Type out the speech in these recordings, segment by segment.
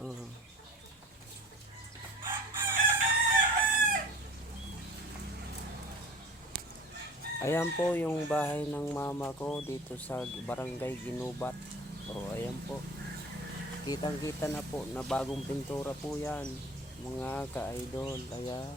Oh. Ayan po yung bahay ng mama ko dito sa Barangay Ginubat. O ayan po. Kitang-kita na po na bagong pintura po yan. Mga ka-idol. Ayan.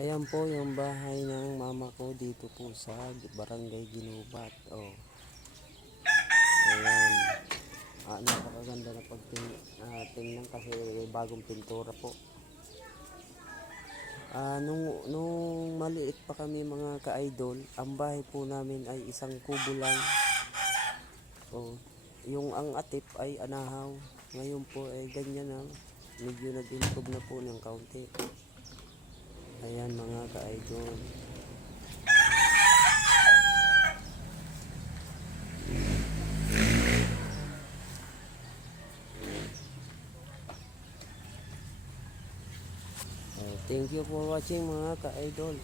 Ayan po yung bahay ng mama ko dito po sa Barangay Ginubat. Oh. Ayan. Napakaganda na tingnan kasi bagong pintura po. Nung maliit pa kami mga ka-idol, ang bahay po namin ay isang kubo lang. Oh. Yung ang atip ay anahaw. Ngayon po ay ganyan na. Medyo nag-improve na po ng kaunti. Ayan mga ka-idol. Thank you for watching mga ka-idol.